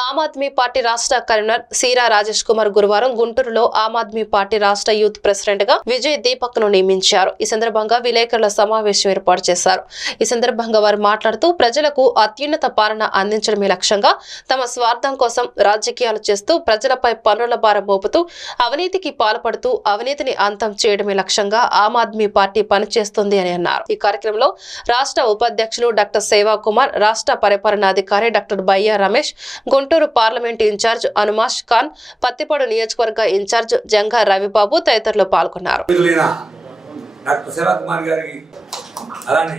ఆమ్ Aadmi party రాష్ట్ర convener Seera Rajesh Kumar గురువారం గుంటూరులో ఆమ్ ఆద్మీ పార్టీ రాష్ట్ర యూత్ ప్రెసిడెంట్గా విజయ్ దీపక్ను నియమించారు. ఈ సందర్భంగా విలేకరుల సమావేశం ఏర్పాటు చేశారు. ఈ సందర్భంగా వారు మాట్లాడుతూ ప్రజలకు అత్యున్నత పాలన అందించడమే లక్ష్యంగా తమ స్వార్థం కోసం రాజకీయాలు చేస్తూ ప్రజలపై పనుల భారం మోపుతూ అవినీతికి పాల్పడుతూ అవినీతిని అంతం చేయడమే లక్ష్యంగా ఆమ్ ఆద్మీ పార్టీ పనిచేస్తుంది అని అన్నారు. ఈ కార్యక్రమంలో రాష్ట్ర ఉపాధ్యక్షులు డాక్టర్ సేవా కుమార్ రాష్ట్ర పరిపాలనాధికారి doctor Bayya Ramesh Guntur parliament incharge Anumash Khan Pattipadu నియోజకవర్గ ఇన్ఛార్జ్ జంగా రవిబాబు తదితరులు పాల్గొన్నారు విధులైన డాక్టర్ శరత్ కుమార్ గారికి అలానే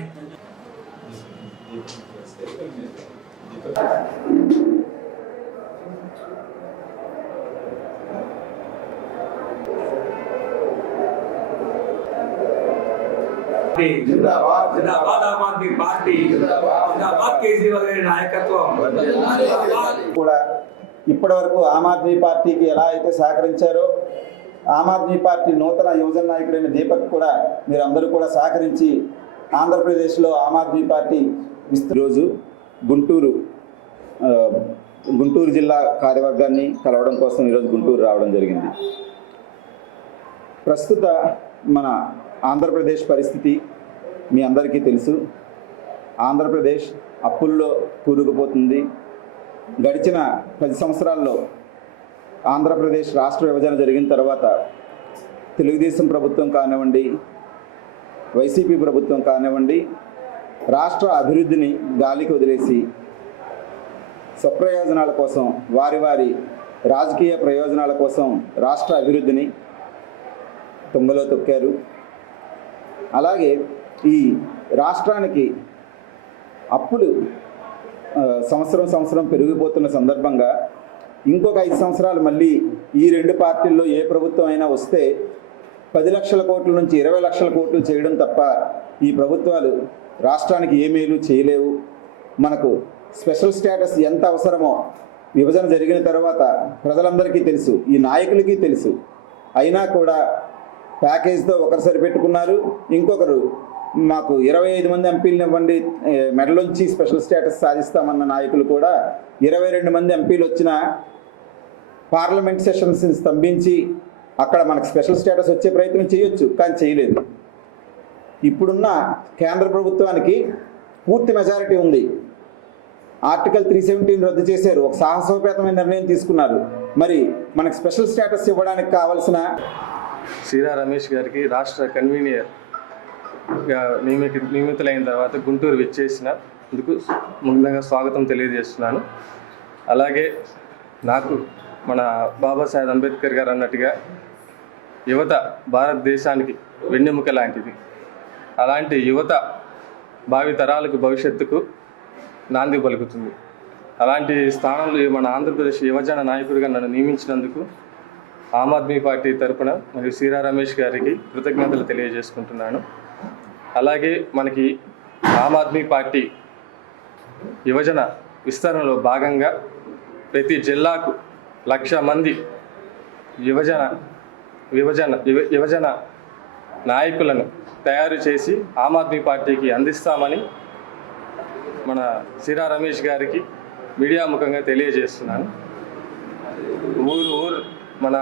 జిందాబాద్. జిందాబాద్ ఆమ్ పార్టీ జిందాబాద్ కేజ్రీవాల్ గారి నాయకత్వం. కూడా ఇప్పటి వరకు ఆమ్ ఆద్మీ పార్టీకి ఎలా అయితే సహకరించారో ఆమ్ ఆద్మీ పార్టీ నూతన యువజన నాయకుడైన దీపక్ కూడా మీరందరూ కూడా సహకరించి ఆంధ్రప్రదేశ్లో ఆమ్ ఆద్మీ పార్టీ విస్తృ రోజు గుంటూరు గుంటూరు జిల్లా కార్యవర్గాన్ని కలవడం కోసం ఈరోజు గుంటూరు రావడం జరిగింది. ప్రస్తుత మన ఆంధ్రప్రదేశ్ పరిస్థితి మీ అందరికీ తెలుసు. ఆంధ్రప్రదేశ్ అప్పుల్లో కూరుకుపోతుంది. గడిచిన పది సంవత్సరాల్లో ఆంధ్రప్రదేశ్ రాష్ట్ర విభజన జరిగిన తర్వాత తెలుగుదేశం ప్రభుత్వం కానివ్వండి వైసీపీ ప్రభుత్వం కానివ్వండి రాష్ట్ర అభివృద్ధిని గాలికి వదిలేసి స్వప్రయోజనాల కోసం వారి వారి రాజకీయ ప్రయోజనాల కోసం రాష్ట్ర అభివృద్ధిని తుంగలో తొక్కారు. అలాగే ఈ రాష్ట్రానికి అప్పులు సంవత్సరం సంవత్సరం పెరిగిపోతున్న సందర్భంగా ఇంకొక ఐదు సంవత్సరాలు మళ్ళీ ఈ రెండు పార్టీల్లో ఏ ప్రభుత్వం అయినా వస్తే పది లక్షల కోట్ల నుంచి ఇరవై లక్షల కోట్లు చేయడం తప్ప ఈ ప్రభుత్వాలు రాష్ట్రానికి ఏ మేలు చేయలేవు. మనకు స్పెషల్ స్టేటస్ ఎంత అవసరమో విభజన జరిగిన తర్వాత ప్రజలందరికీ తెలుసు ఈ నాయకులకి తెలుసు. అయినా కూడా ప్యాకేజ్తో ఒకరు సరిపెట్టుకున్నారు ఇంకొకరు మాకు ఇరవై ఐదు మంది ఎంపీలను ఇవ్వండి. మెడలోంచి స్పెషల్ స్టేటస్ సాధిస్తామన్న నాయకులు కూడా ఇరవై రెండు మంది ఎంపీలు వచ్చిన పార్లమెంట్ సెషన్స్ స్తంభించి అక్కడ మనకు స్పెషల్ స్టేటస్ వచ్చే ప్రయత్నం చేయొచ్చు కానీ చేయలేదు. ఇప్పుడున్న కేంద్ర ప్రభుత్వానికి పూర్తి మెజారిటీ ఉంది. ఆర్టికల్ త్రీ సెవెంటీన్ రద్దు చేశారు. ఒక సాహసోపేతమైన నిర్ణయం తీసుకున్నారు. మరి మనకు స్పెషల్ స్టేటస్ ఇవ్వడానికి కావలసిన సీరా రమేష్ గారికి రాష్ట్ర కన్వీనియర్ నియమిత నియమితులైన తర్వాత గుంటూరు విచ్చేసిన అందుకు ముందుగా స్వాగతం తెలియజేస్తున్నాను. అలాగే నాకు మన బాబాసాహెబ్ అంబేద్కర్ గారు అన్నట్టుగా యువత భారతదేశానికి వెన్నెముక లాంటిది. అలాంటి యువత భావి తరాలకు భవిష్యత్తుకు నాంది పలుకుతుంది. అలాంటి స్థానంలో మన ఆంధ్రప్రదేశ్ యువజన నాయకుడిగా నన్ను నియమించినందుకు ఆమ్ ఆద్మీ పార్టీ తరపున మరియు సీరా రమేష్ గారికి కృతజ్ఞతలు తెలియజేసుకుంటున్నాను. అలాగే మనకి ఆమ్ ఆద్మీ పార్టీ యువజన విస్తరణలో భాగంగా ప్రతి జిల్లాకు లక్ష మంది యువజన విభజన యువ యువజన నాయకులను తయారు చేసి ఆమ్ ఆద్మీ పార్టీకి అందిస్తామని మన సిరా రమేష్ గారికి మీడియా ముఖంగా తెలియజేస్తున్నాను. ఊరు ఊరు మన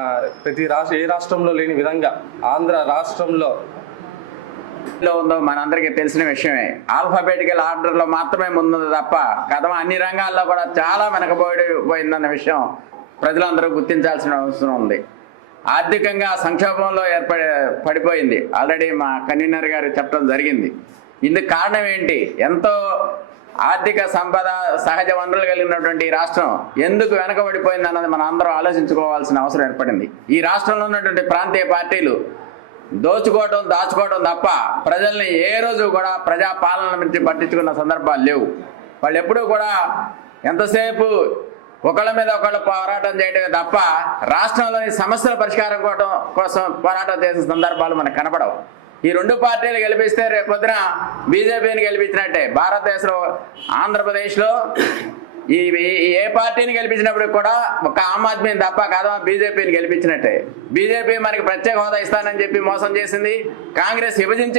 ప్రతి రాష్ట్ర ఏ రాష్ట్రంలో లేని విధంగా ఆంధ్ర రాష్ట్రంలో లో ఉందో మనందరికీ తెలిసిన విషయమే. ఆల్ఫాబెటికల్ ఆర్డర్లో మాత్రమే ముందుంది తప్ప గతం అన్ని రంగాల్లో కూడా చాలా వెనకబోయి పోయిందన్న విషయం ప్రజలందరూ గుర్తించాల్సిన అవసరం ఉంది. ఆర్థికంగా సంక్షోభంలో ఏర్పడి పడిపోయింది. ఆల్రెడీ మా కన్వీనర్ గారు చెప్పడం జరిగింది. ఇందుకు కారణం ఏంటి? ఎంతో ఆర్థిక సంపద సహజ వనరులు కలిగినటువంటి ఈ రాష్ట్రం ఎందుకు వెనకబడిపోయింది అన్నది మనం అందరం ఆలోచించుకోవాల్సిన అవసరం ఏర్పడింది. ఈ రాష్ట్రంలో ఉన్నటువంటి ప్రాంతీయ పార్టీలు దోచుకోవటం దాచుకోవటం తప్ప ప్రజల్ని ఏ రోజు కూడా ప్రజా పాలన నుంచి పట్టించుకున్న సందర్భాలు లేవు. వాళ్ళు ఎప్పుడూ కూడా ఎంతసేపు ఒకళ్ళ మీద ఒకళ్ళు పోరాటం చేయడమే తప్ప రాష్ట్రంలోని సమస్యల పరిష్కారం కోవటం కోసం పోరాటం చేసిన సందర్భాలు మనకు కనపడవు. ఈ రెండు పార్టీలు గెలిపిస్తే రేపొద్దున బీజేపీని గెలిపించినట్టే. భారతదేశంలో ఆంధ్రప్రదేశ్లో ఈ- ఏ పార్టీని గెలిపించినప్పుడు కూడా ఒక ఆమ్ ఆద్మీని తప్ప కాదా బీజేపీని గెలిపించినట్టే. బీజేపీ మనకి ప్రత్యేక హోదా ఇస్తానని చెప్పి మోసం చేసింది. కాంగ్రెస్ విభజించి